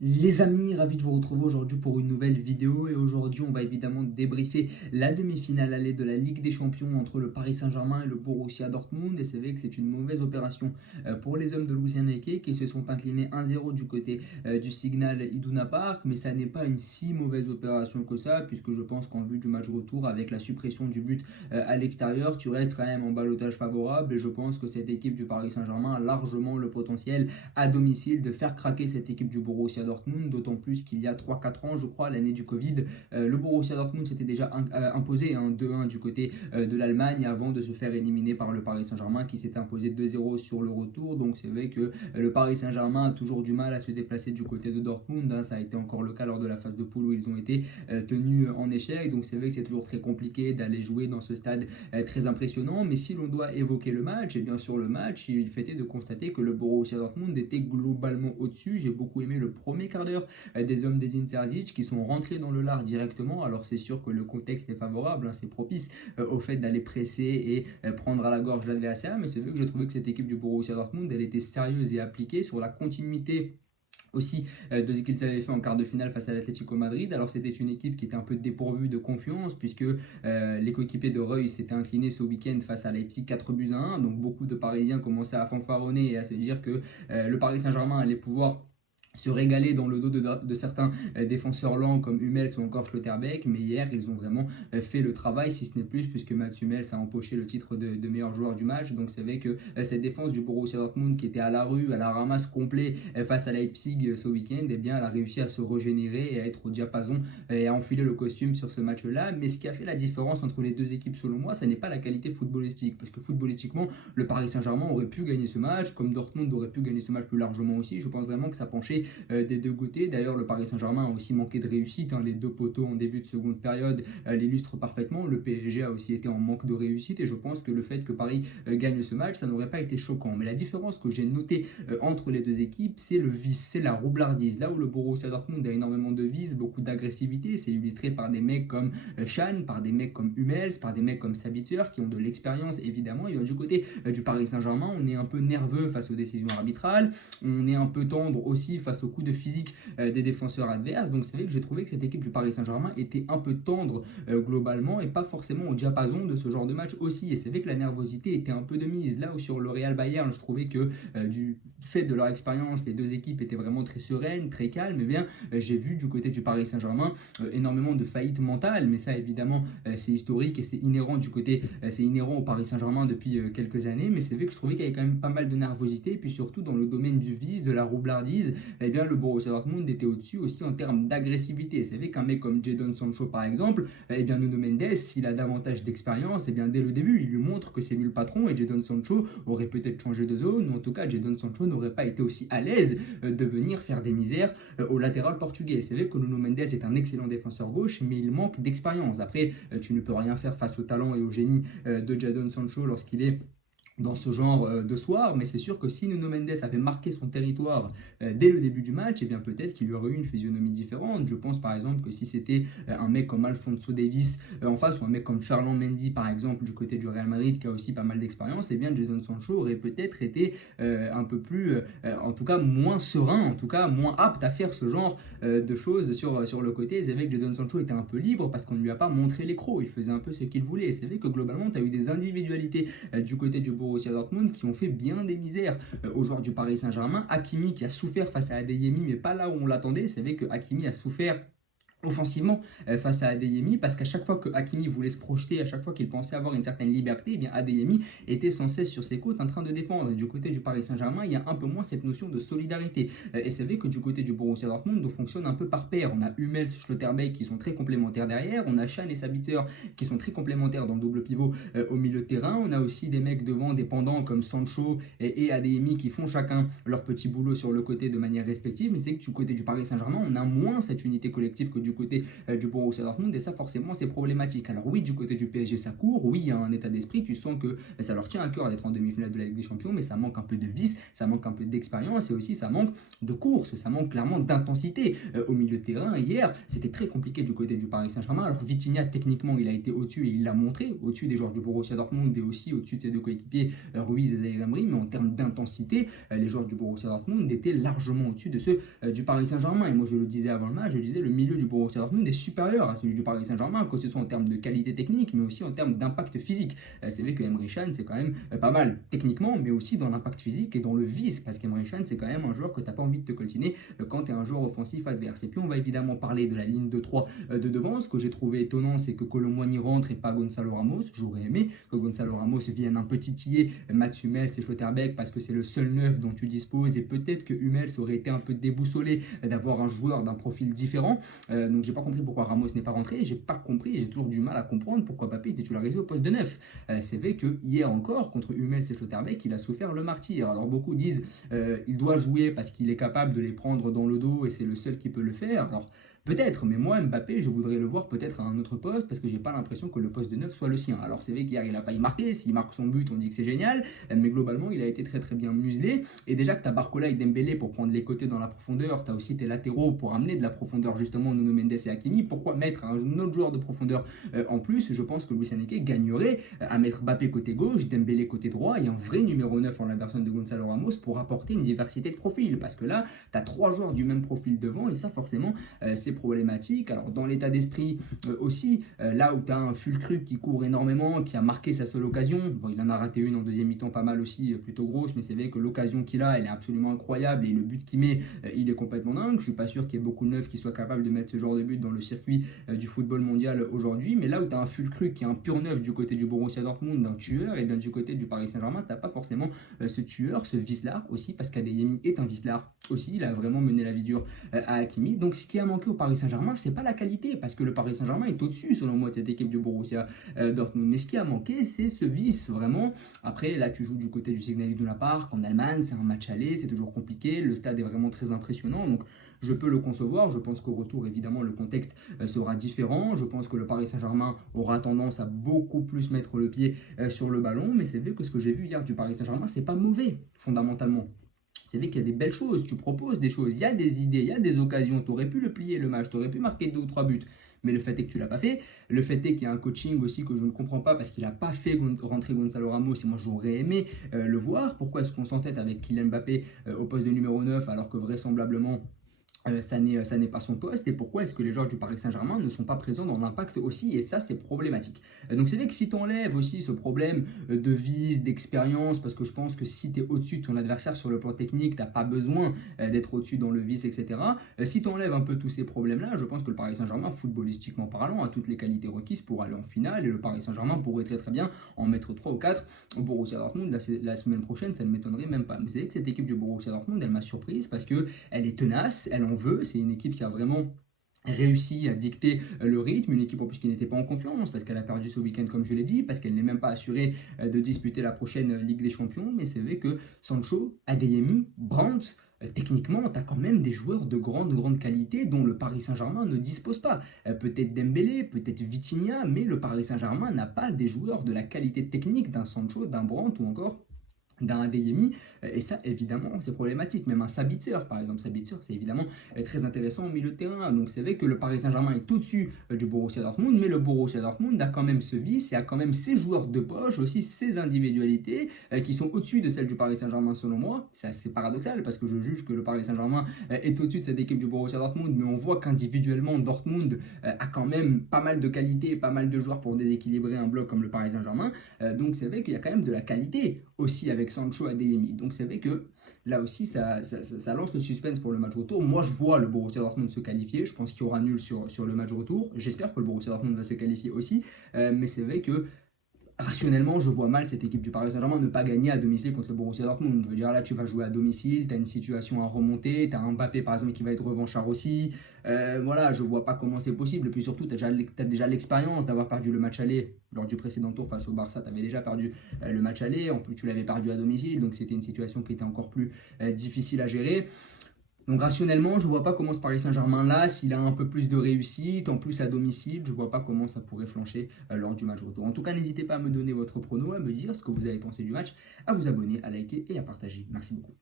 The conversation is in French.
Les amis, ravi de vous retrouver aujourd'hui pour une nouvelle vidéo et aujourd'hui on va évidemment débriefer la demi-finale aller de la Ligue des Champions entre le Paris Saint-Germain et le Borussia Dortmund et c'est vrai que c'est une mauvaise opération pour les hommes de Luis Enrique qui se sont inclinés 1-0 du côté du Signal Iduna Park, mais ça n'est pas une si mauvaise opération que ça puisque je pense qu'en vue du match retour avec la suppression du but à l'extérieur tu restes quand même en ballottage favorable et je pense que cette équipe du Paris Saint-Germain a largement le potentiel à domicile de faire craquer cette équipe du Borussia Dortmund, d'autant plus qu'il y a 3-4 ans, je crois, l'année du Covid, le Borussia Dortmund s'était déjà imposé un 2-1 du côté de l'Allemagne avant de se faire éliminer par le Paris Saint-Germain qui s'était imposé 2-0 sur le retour. Donc c'est vrai que le Paris Saint-Germain a toujours du mal à se déplacer du côté de Dortmund. Ça a été encore le cas lors de la phase de poule où ils ont été tenus en échec. Donc c'est vrai que c'est toujours très compliqué d'aller jouer dans ce stade très impressionnant. Mais si l'on doit évoquer le match, et bien sûr le match, il fait de constater que le Borussia Dortmund était globalement au-dessus. J'ai beaucoup aimé le premier quart d'heure des hommes des Terzic qui sont rentrés dans le lard directement. Alors c'est sûr que le contexte est favorable, c'est propice au fait d'aller presser et prendre à la gorge l'adversaire, mais c'est vrai que je trouvais que cette équipe du Borussia Dortmund, elle était sérieuse et appliquée sur la continuité aussi de ce qu'ils avaient fait en quart de finale face à l'Atlético Madrid. Alors c'était une équipe qui était un peu dépourvue de confiance puisque les coéquipiers de Reus s'étaient inclinés ce week-end face à Leipzig 4-1, donc beaucoup de Parisiens commençaient à fanfaronner et à se dire que le Paris Saint-Germain allait pouvoir se régaler dans le dos de certains défenseurs lents comme Hummels ou encore Schlotterbeck, mais hier ils ont vraiment fait le travail, si ce n'est plus, puisque Mats Hummels a empoché le titre de meilleur joueur du match. Donc c'est vrai que cette défense du Borussia Dortmund qui était à la rue, à la ramasse complet face à Leipzig ce week-end, eh bien elle a réussi à se régénérer et à être au diapason et à enfiler le costume sur ce match-là. Mais ce qui a fait la différence entre les deux équipes selon moi, ce n'est pas la qualité footballistique, parce que footballistiquement le Paris Saint-Germain aurait pu gagner ce match, comme Dortmund aurait pu gagner ce match plus largement aussi. Je pense vraiment que ça penchait des deux côtés. D'ailleurs, le Paris Saint-Germain a aussi manqué de réussite. Les deux poteaux en début de seconde période l'illustrent parfaitement. Le PSG a aussi été en manque de réussite et je pense que le fait que Paris gagne ce match, ça n'aurait pas été choquant. Mais la différence que j'ai notée entre les deux équipes, c'est le vice, c'est la roublardise. Là où le Borussia Dortmund a énormément de vice, beaucoup d'agressivité, c'est illustré par des mecs comme Chan, par des mecs comme Hummels, par des mecs comme Sabitzer qui ont de l'expérience évidemment. Et bien, du côté du Paris Saint-Germain, on est un peu nerveux face aux décisions arbitrales, on est un peu tendre aussi face aux coups de physique des défenseurs adverses. Donc c'est vrai que j'ai trouvé que cette équipe du Paris Saint-Germain était un peu tendre globalement et pas forcément au diapason de ce genre de match aussi. Et c'est vrai que la nervosité était un peu de mise. Là où sur le Real Bayern, je trouvais que du fait de leur expérience, les deux équipes étaient vraiment très sereines, très calmes. Et bien j'ai vu du côté du Paris Saint-Germain énormément de faillites mentales, mais ça évidemment c'est historique et c'est inhérent du côté, c'est inhérent au Paris Saint-Germain depuis quelques années. Mais c'est vrai que je trouvais qu'il y avait quand même pas mal de nervosité, et puis surtout dans le domaine du vice, de la roublardise, eh bien le Borussia Dortmund était au-dessus aussi en termes d'agressivité. C'est vrai qu'un mec comme Jadon Sancho par exemple, eh bien Nuno Mendes, s'il a davantage d'expérience, eh bien dès le début, il lui montre que c'est lui le patron et Jadon Sancho aurait peut-être changé de zone, ou en tout cas Jadon Sancho n'aurait pas été aussi à l'aise de venir faire des misères au latéral portugais. C'est vrai que Nuno Mendes est un excellent défenseur gauche, mais il manque d'expérience. Après, tu ne peux rien faire face au talent et au génie de Jadon Sancho lorsqu'il est dans ce genre de soir, mais c'est sûr que si Nuno Mendes avait marqué son territoire dès le début du match, et bien peut-être qu'il y aurait eu une physionomie différente. Je pense par exemple que si c'était un mec comme Alphonso Davies en face, ou un mec comme Ferland Mendy par exemple du côté du Real Madrid qui a aussi pas mal d'expérience, et bien Jadon Sancho aurait peut-être été un peu plus, en tout cas moins serein, en tout cas moins apte à faire ce genre de choses sur le côté. C'est vrai que Jadon Sancho était un peu libre parce qu'on ne lui a pas montré les crocs, il faisait un peu ce qu'il voulait. C'est vrai que globalement, tu as eu des individualités du côté du Borussia Dortmund qui ont fait bien des misères aux joueurs du Paris Saint-Germain. Hakimi qui a souffert face à Adeyemi, mais pas là où on l'attendait. C'est vrai que Hakimi a souffert offensivement face à Adeyemi parce qu'à chaque fois que Hakimi voulait se projeter, à chaque fois qu'il pensait avoir une certaine liberté, eh bien Adeyemi était sans cesse sur ses côtes en train de défendre. Et du côté du Paris Saint-Germain, il y a un peu moins cette notion de solidarité. Et c'est vrai que du côté du Borussia Dortmund, on fonctionne un peu par paire. On a Hummels, Schlotterbeck qui sont très complémentaires derrière, on a Chan et Sabitzer qui sont très complémentaires dans le double pivot au milieu de terrain. On a aussi des mecs devant dépendants comme Sancho et Adeyemi qui font chacun leur petit boulot sur le côté de manière respective. Mais c'est que du côté du Paris Saint-Germain, on a moins cette unité collective que du côté du Borussia Dortmund et ça forcément c'est problématique. Alors oui, du côté du PSG ça court, oui, il y a un état d'esprit, tu sens que ça leur tient à cœur d'être en demi-finale de la Ligue des Champions, mais ça manque un peu de vis, ça manque un peu d'expérience et aussi ça manque de course, ça manque clairement d'intensité au milieu de terrain. Hier, c'était très compliqué du côté du Paris Saint-Germain. Alors Vitinha, techniquement, il a été au-dessus et il l'a montré, au-dessus des joueurs du Borussia Dortmund et aussi au-dessus de ses deux coéquipiers Ruiz et Zaïre Emery, mais en termes d'intensité, les joueurs du Borussia Dortmund étaient largement au-dessus de ceux du Paris Saint-Germain. Et moi, je le disais avant le match, je disais le milieu du Borussia Dortmund est supérieur à celui du Paris Saint-Germain, que ce soit en termes de qualité technique, mais aussi en termes d'impact physique. C'est vrai que Emre Can, c'est quand même pas mal techniquement, mais aussi dans l'impact physique et dans le vice, parce qu'Emre Can, c'est quand même un joueur que tu n'as pas envie de te coltiner quand tu es un joueur offensif adverse. Et puis, on va évidemment parler de la ligne de 3 de devant. Ce que j'ai trouvé étonnant, c'est que Kolo Muani rentre et pas Gonzalo Ramos. J'aurais aimé que Gonzalo Ramos vienne un peu titiller Mats Hummels et Schlotterbeck parce que c'est le seul neuf dont tu disposes et peut-être que Hummels aurait été un peu déboussolé d'avoir un joueur d'un profil différent. Donc j'ai pas compris pourquoi Ramos n'est pas rentré, j'ai pas compris, j'ai toujours du mal à comprendre pourquoi Mbappé est titularisé au poste de neuf. C'est vrai que hier encore contre Hummels et Schlotterbeck, il a souffert le martyr. Alors beaucoup disent il doit jouer parce qu'il est capable de les prendre dans le dos et c'est le seul qui peut le faire. Alors peut-être, mais moi, Mbappé, je voudrais le voir peut-être à un autre poste parce que j'ai pas l'impression que le poste de neuf soit le sien. Alors c'est vrai qu'hier il a pas y marqué, s'il marque son but, on dit que c'est génial, mais globalement il a été très très bien muselé. Et déjà que tu as Barcola et Dembélé pour prendre les côtés dans la profondeur, tu as aussi tes latéraux pour amener de la profondeur justement Nuno Mendes et Hakimi. Pourquoi mettre un autre joueur de profondeur en plus? Je pense que Luis Enrique gagnerait à mettre Mbappé côté gauche, Dembélé côté droit et un vrai numéro 9 en la personne de Gonzalo Ramos pour apporter une diversité de profils. Parce que là, tu as trois joueurs du même profil devant et ça forcément c'est problématique. Alors dans l'état d'esprit aussi, là où tu as un Füllkrug qui court énormément, qui a marqué sa seule occasion, bon, il en a raté une en deuxième mi-temps pas mal aussi, plutôt grosse, mais c'est vrai que l'occasion qu'il a, elle est absolument incroyable et le but qu'il met, il est complètement dingue. Je suis pas sûr qu'il y ait beaucoup de neufs qui soient capables de mettre ce genre de but dans le circuit du football mondial aujourd'hui, mais là où tu as un Füllkrug qui est un pur neuf du côté du Borussia Dortmund, d'un tueur, et bien du côté du Paris Saint-Germain, tu n'as pas forcément ce tueur, ce vicelard aussi, parce qu'Adeyemi est un vicelard aussi, il a vraiment mené la vie dure à Hakimi. Donc ce qui a manqué au Paris Saint-Germain, c'est pas la qualité, parce que le Paris Saint-Germain est au-dessus, selon moi, de cette équipe du Borussia Dortmund. Mais ce qui a manqué, c'est ce vice, vraiment. Après, là, tu joues du côté du Signal Iduna Park, en Allemagne, c'est un match aller, c'est toujours compliqué, le stade est vraiment très impressionnant, donc je peux le concevoir. Je pense qu'au retour, évidemment, le contexte sera différent. Je pense que le Paris Saint-Germain aura tendance à beaucoup plus mettre le pied sur le ballon, mais c'est vrai que ce que j'ai vu hier du Paris Saint-Germain, c'est pas mauvais, fondamentalement. C'est vrai qu'il y a des belles choses, tu proposes des choses, il y a des idées, il y a des occasions, tu aurais pu le plier le match, tu aurais pu marquer 2 ou 3 buts, mais le fait est que tu l'as pas fait. Le fait est qu'il y a un coaching aussi que je ne comprends pas parce qu'il n'a pas fait rentrer Gonzalo Ramos et moi j'aurais aimé le voir. Pourquoi est-ce qu'on s'entête avec Kylian Mbappé au poste de numéro 9 alors que vraisemblablement ça n'est pas son poste et pourquoi est-ce que les joueurs du Paris Saint-Germain ne sont pas présents dans l'impact aussi et ça c'est problématique. Donc c'est vrai que si tu enlèves aussi ce problème de vise, d'expérience, parce que je pense que si tu es au-dessus de ton adversaire sur le plan technique, tu n'as pas besoin d'être au-dessus dans le vice, etc. Si tu enlèves un peu tous ces problèmes-là, je pense que le Paris Saint-Germain, footballistiquement parlant, a toutes les qualités requises pour aller en finale et le Paris Saint-Germain pourrait très très bien en mettre 3 ou 4 au Borussia Dortmund la semaine prochaine, ça ne m'étonnerait même pas. Mais c'est vrai que cette équipe du Borussia Dortmund, elle m'a surprise parce qu'elle est tenace, elle en veut, c'est une équipe qui a vraiment réussi à dicter le rythme, une équipe en plus qui n'était pas en confiance parce qu'elle a perdu ce week-end comme je l'ai dit, parce qu'elle n'est même pas assurée de disputer la prochaine Ligue des Champions, mais c'est vrai que Sancho, Adeyemi, Brandt, techniquement, tu as quand même des joueurs de grande qualité dont le Paris Saint-Germain ne dispose pas. Peut-être Dembélé, peut-être Vitinha, mais le Paris Saint-Germain n'a pas des joueurs de la qualité technique d'un Sancho, d'un Brandt ou encore d'un Adeyemi, et ça évidemment c'est problématique. Même un Sabitzer par exemple, Sabitzer c'est évidemment très intéressant au milieu de terrain, donc c'est vrai que le Paris Saint-Germain est au-dessus du Borussia Dortmund, mais le Borussia Dortmund a quand même ce vice et a quand même ses joueurs de poche, aussi ses individualités qui sont au-dessus de celles du Paris Saint-Germain selon moi. C'est assez paradoxal parce que je juge que le Paris Saint-Germain est au-dessus de cette équipe du Borussia Dortmund, mais on voit qu'individuellement Dortmund a quand même pas mal de qualité, pas mal de joueurs pour déséquilibrer un bloc comme le Paris Saint-Germain, donc c'est vrai qu'il y a quand même de la qualité aussi avec Sancho, Adeyemi. Donc c'est vrai que là aussi ça lance le suspense pour le match retour. Moi je vois le Borussia Dortmund se qualifier, je pense qu'il y aura nul sur le match retour. J'espère que le Borussia Dortmund va se qualifier aussi, mais c'est vrai que rationnellement, je vois mal cette équipe du Paris Saint-Germain ne pas gagner à domicile contre le Borussia Dortmund. Je veux dire, là, tu vas jouer à domicile, tu as une situation à remonter, tu as un Mbappé, par exemple, qui va être revanchard aussi. Voilà, je vois pas comment c'est possible. Et puis surtout, tu as déjà l'expérience d'avoir perdu le match aller lors du précédent tour face au Barça. Tu avais déjà perdu le match aller. En plus, tu l'avais perdu à domicile, donc c'était une situation qui était encore plus difficile à gérer. Donc rationnellement, je ne vois pas comment ce Paris Saint-Germain là, s'il a un peu plus de réussite, en plus à domicile, je ne vois pas comment ça pourrait flancher lors du match retour. En tout cas, n'hésitez pas à me donner votre prono, à me dire ce que vous avez pensé du match, à vous abonner, à liker et à partager. Merci beaucoup.